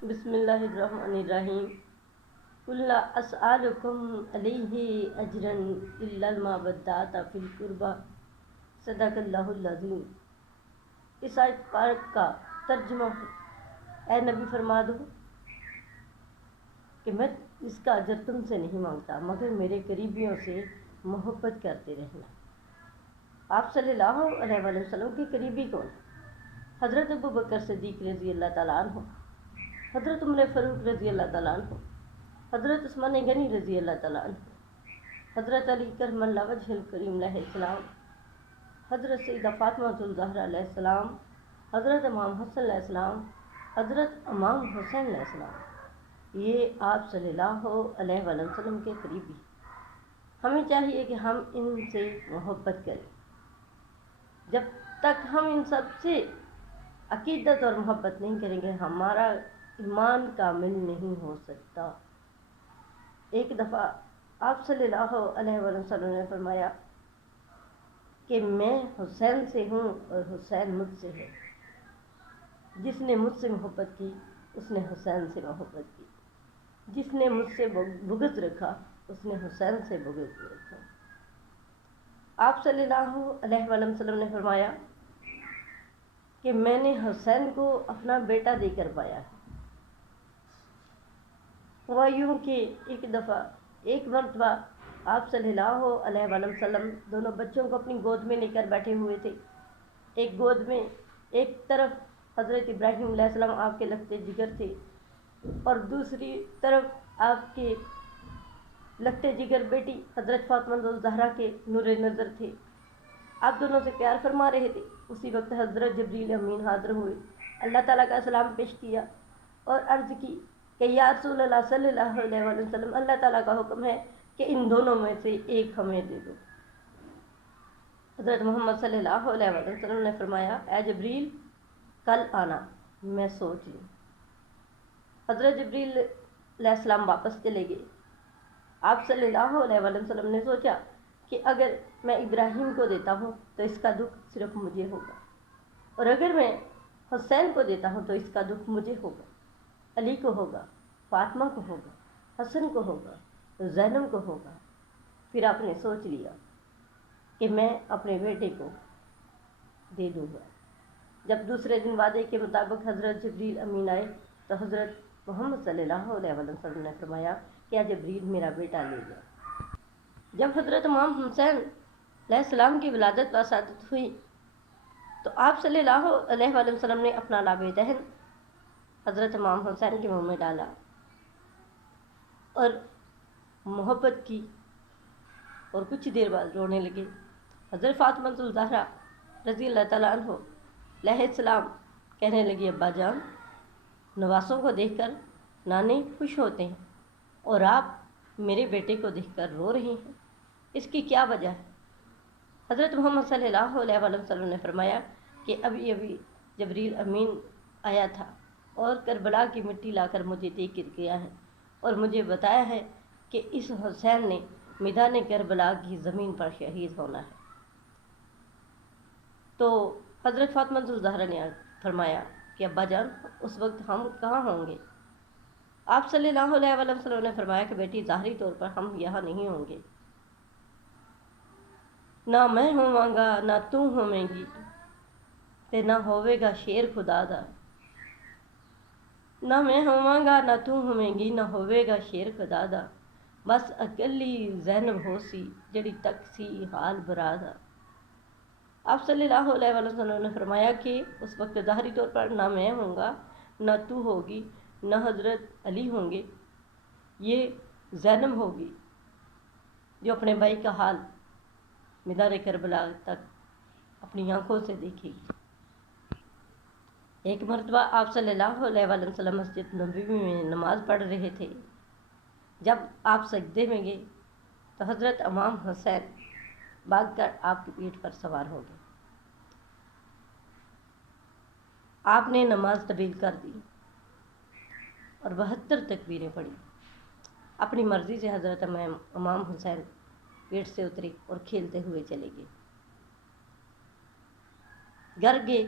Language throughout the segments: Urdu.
بسم اللہ الرحمن الرحیم. قل لا اسألکم علیہ اجرا الا المودۃ فی القربى. صدق اللہ العظیم. اس آیت پاک کا ترجمہ ہے: اے نبی فرما دو کہ میں اس کا اجر تم سے نہیں مانگتا مگر میرے قریبیوں سے محبت کرتے رہنا. آپ صلی اللہ علیہ وآلہ وسلم کے قریبی کون؟ حضرت ابو بکر صدیق رضی اللہ تعالیٰ عنہ، حضرت عمر فاروق رضی اللہ تعالیٰ عنہ، حضرت عثمان غنی رضی اللہ تعالیٰ عنہ، حضرت علی کرم اللہ وجہ الکریم علیہ السلام، حضرت سیدہ فاطمہ الزہرا علیہ السلام، حضرت امام حسن علیہ السلام، حضرت امام حسین علیہ السلام، یہ آپ صلی اللہ علیہ وآلہ وسلم کے قریبی. ہمیں چاہیے کہ ہم ان سے محبت کریں. جب تک ہم ان سب سے عقیدت اور محبت نہیں کریں گے ہمارا ایمان کامل نہیں ہو سکتا. ایک دفعہ آپ صلی اللہ علیہ وسلم نے فرمایا کہ میں حسین سے ہوں اور حسین مجھ سے ہے. جس نے مجھ سے محبت کی اس نے حسین سے محبت کی. جس نے مجھ سے بغض رکھا اس نے حسین سے بغض رکھا. آپ صلی اللہ علیہ وسلم نے فرمایا کہ میں نے حسین کو اپنا بیٹا دے کر پایا ہے. ہوا یوں کہ ایک مرتبہ آپ صلی اللہ علیہ وسلم دونوں بچوں کو اپنی گود میں لے کر بیٹھے ہوئے تھے. ایک گود میں ایک طرف حضرت ابراہیم علیہ السلام آپ کے لگتے جگر تھے اور دوسری طرف آپ کے لگتے جگر بیٹی حضرت فاطمہ الزہرا کے نور نظر تھے. آپ دونوں سے پیار فرما رہے تھے. اسی وقت حضرت جبریل امین حاضر ہوئے، اللہ تعالیٰ کا سلام پیش کیا اور عرض کی کہ یا رسول اللہ صلی اللہ علیہ وسلم، اللہ تعالیٰ کا حکم ہے کہ ان دونوں میں سے ایک ہمیں دے دو. حضرت محمد صلی اللہ علیہ وسلم نے فرمایا اے جبریل کل آنا، میں سوچ لوں. حضرت جبریل علیہ السلام واپس چلے گئے. آپ صلی اللہ علیہ وسلم نے سوچا کہ اگر میں ابراہیم کو دیتا ہوں تو اس کا دکھ صرف مجھے ہوگا، اور اگر میں حسین کو دیتا ہوں تو اس کا دکھ مجھے ہوگا، علی کو ہوگا، فاطمہ کو ہوگا، حسن کو ہوگا، زینب کو ہوگا. پھر آپ نے سوچ لیا کہ میں اپنے بیٹے کو دے دوں گا. جب دوسرے دن وعدے کے مطابق حضرت جبریل امین آئے تو حضرت محمد صلی اللہ علیہ وسلم نے فرمایا کہ جبریل میرا بیٹا لے جا. جب حضرت امام حسین علیہ السلام کی ولادت و سعادت ہوئی تو آپ صلی اللہ علیہ وآلہ وسلم نے اپنا لاب دہن حضرت امام حسین کے منہ میں ڈالا اور محبت کی اور کچھ دیر بعد رونے لگے. حضرت فاطمہ الزہرا رضی اللہ تعالیٰ عنہ علیہ السلام کہنے لگی ابا جان، نواسوں کو دیکھ کر نانے خوش ہوتے ہیں اور آپ میرے بیٹے کو دیکھ کر رو رہی ہیں، اس کی کیا وجہ ہے؟ حضرت محمد صلی اللہ علیہ وسلم نے فرمایا کہ ابھی جبریل امین آیا تھا اور کربلا کی مٹی لا کر مجھے دے کر گیا ہے اور مجھے بتایا ہے کہ اس حسین نے میدان کربلا کی زمین پر شہید ہونا ہے. تو حضرت فاطمہ الزہرا نے فرمایا کہ ابا جان اس وقت ہم کہاں ہوں گے؟ آپ صلی اللہ علیہ وسلم نے فرمایا کہ بیٹی ظاہری طور پر ہم یہاں نہیں ہوں گے، نہ میں ہوں گا نہ تو ہویں گی تے نہ ہوے گا شیر خدا دا. نہ میں ہوں گا نہ تو ہویں گی نہ ہوے گا شیر خدا دا، بس اکلی زینب ہو سی جڑی تک سی حال برادا. آپ صلی اللہ علیہ وسلم نے فرمایا کہ اس وقت ظاہری طور پر نہ میں ہوں گا نہ تو ہوگی نہ حضرت علی ہوں گے، یہ زینب ہوگی جو اپنے بھائی کا حال میدان کربلا تک اپنی آنکھوں سے دیکھے گی. ایک مرتبہ آپ صلی اللہ علیہ وسلم مسجد نبوی میں نماز پڑھ رہے تھے. جب آپ سجدے میں گئے تو حضرت امام حسین بھاگ کر آپ کی پیٹھ پر سوار ہو گئے. آپ نے نماز طویل کر دی اور 72 تکبیریں پڑھی. اپنی مرضی سے حضرت امام حسین پیٹھ سے اترے اور کھیلتے ہوئے چلے گئے. گھر گئے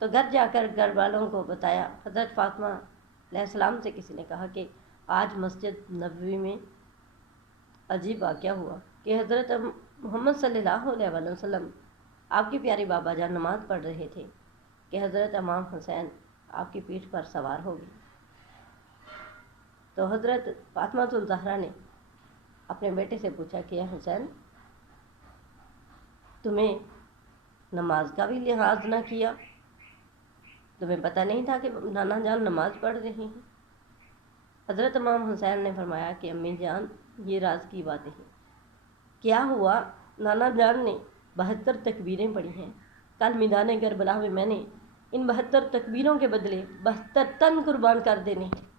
تو گھر جا کر گھر والوں کو بتایا۔ حضرت فاطمہ علیہ السلام سے کسی نے کہا کہ آج مسجد نبوی میں عجیب واقعہ ہوا کہ حضرت محمد صلی اللہ علیہ وآلہ وسلم آپ کی پیاری بابا جان نماز پڑھ رہے تھے کہ حضرت امام حسین آپ کی پیٹھ پر سوار ہو گئے۔ تو حضرت فاطمہ الزہرا نے اپنے بیٹے سے پوچھا کہ حسین، تمہیں نماز کا بھی لحاظ نہ کیا؟ تمہیں پتہ نہیں تھا کہ نانا جان نماز پڑھ رہے ہیں؟ حضرت امام حسین نے فرمایا کہ امی جان، یہ راز کی باتیں ہیں۔ کیا ہوا؟ نانا جان نے 72 تکبیریں پڑھی ہیں۔ کل میدان کربلا میں میں نے ان 72 تکبیروں کے بدلے 72 تن قربان کر دینے ہیں۔